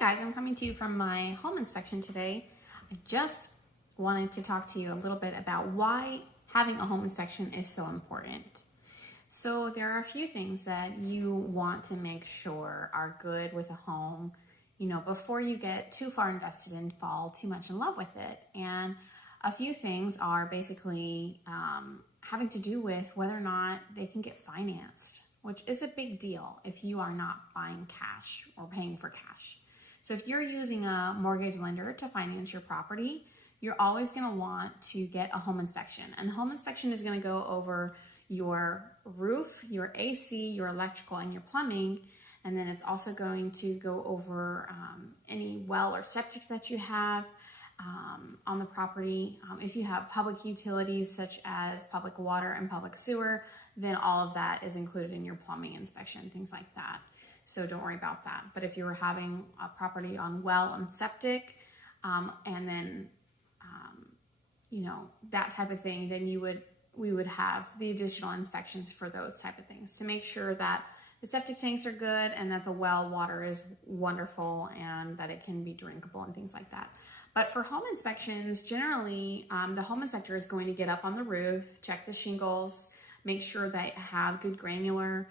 guys, I'm coming to you from my home inspection today. I just wanted to talk to you a little bit about why having a home inspection is so important. So there are a few things that you want to make sure are good with a home, before you get too far invested and fall too much in love with it. And a few things are basically having to do with whether or not they can get financed, which is a big deal if you are not buying cash or paying for cash. So if you're using a mortgage lender to finance your property, you're always going to want to get a home inspection. And the home inspection is going to go over your roof, your AC, your electrical, and your plumbing. And then it's also going to go over any well or septic that you have on the property. If you have public utilities such as public water and public sewer, then all of that is included in your plumbing inspection, things like that. So don't worry about that. But if you were having a property on well and septic, and then, that type of thing, then we would have the additional inspections for those type of things to make sure that the septic tanks are good and that the well water is wonderful and that it can be drinkable and things like that. But for home inspections, generally, the home inspector is going to get up on the roof, check the shingles, make sure they have good granular,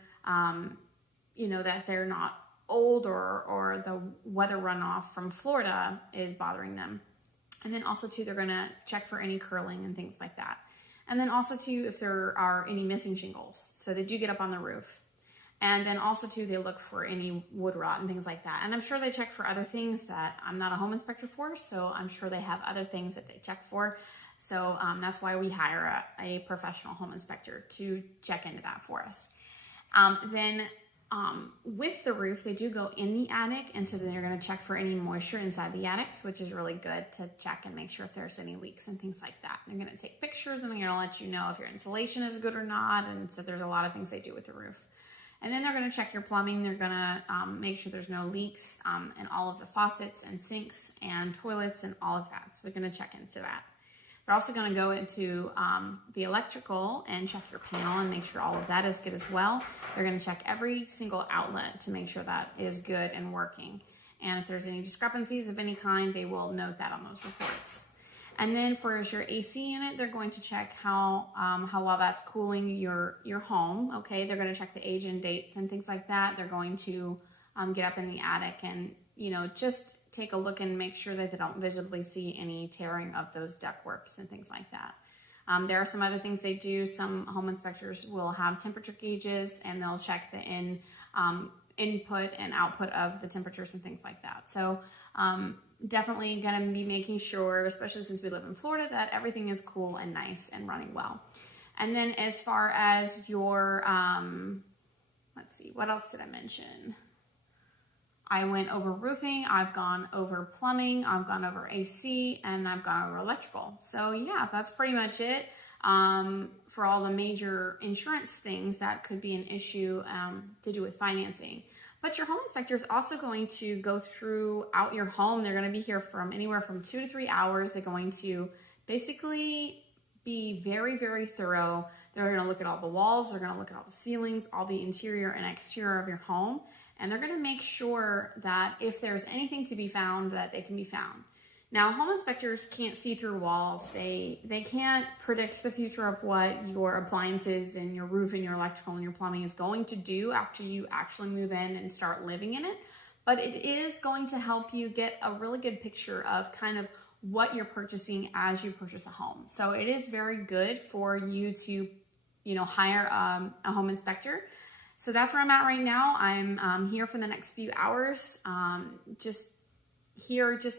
that they're not old or the weather runoff from Florida is bothering them. And then also too, they're gonna check for any curling and things like that. And then also too, if there are any missing shingles. So they do get up on the roof. And then also too, they look for any wood rot and things like that. And I'm sure they check for other things that I'm not a home inspector for, so I'm sure they have other things that they check for. So that's why we hire a professional home inspector to check into that for us. With the roof, they do go in the attic, and so then they're going to check for any moisture inside the attics, which is really good to check and make sure if there's any leaks and things like that. They're going to take pictures, and they're going to let you know if your insulation is good or not, and so there's a lot of things they do with the roof. And then they're going to check your plumbing. They're going to make sure there's no leaks in all of the faucets and sinks and toilets and all of that. So they're going to check into that. They're also going to go into the electrical and check your panel and make sure all of that is good as well. They're going to check every single outlet to make sure that is good and working. And if there's any discrepancies of any kind, they will note that on those reports. And then for your AC unit, they're going to check how well that's cooling your home. Okay, they're going to check the age and dates and things like that. They're going to get up in the attic and just take a look and make sure that they don't visibly see any tearing of those ductworks and things like that. There are some other things they do. Some home inspectors will have temperature gauges and they'll check the input and output of the temperatures and things like that. So definitely going to be making sure, especially since we live in Florida, that everything is cool and nice and running well. And then as far as your, let's see, what else did I mention? I went over roofing, I've gone over plumbing, I've gone over AC, and I've gone over electrical. So yeah, that's pretty much it for all the major insurance things that could be an issue to do with financing. But your home inspector is also going to go throughout your home. They're going to be here from anywhere from 2 to 3 hours. They're going to basically be very, very thorough. They're going to look at all the walls. They're going to look at all the ceilings, all the interior and exterior of your home. And they're going to make sure that if there's anything to be found, that they can be found. Now, home inspectors can't see through walls. They can't predict the future of what your appliances and your roof and your electrical and your plumbing is going to do after you actually move in and start living in it. But it is going to help you get a really good picture of kind of what you're purchasing as you purchase a home. So it is very good for you to, hire a home inspector. So that's where I'm at right now. I'm here for the next few hours, just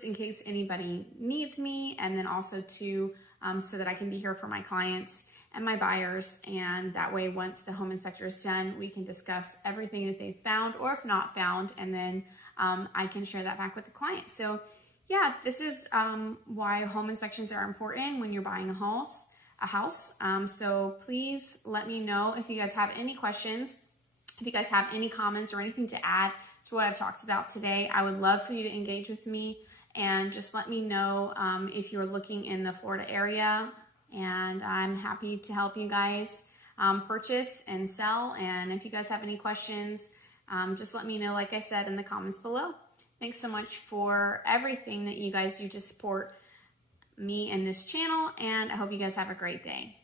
in case anybody needs me, and then also so that I can be here for my clients and my buyers. And that way, once the home inspector is done, we can discuss everything that they found or if not found, and then I can share that back with the client. So yeah, this is why home inspections are important when you're buying a house. So please let me know if you guys have any questions. If you guys have any comments or anything to add to what I've talked about today, I would love for you to engage with me and just let me know if you're looking in the Florida area, and I'm happy to help you guys purchase and sell. And if you guys have any questions, just let me know, like I said, in the comments below. Thanks so much for everything that you guys do to support me and this channel, and I hope you guys have a great day.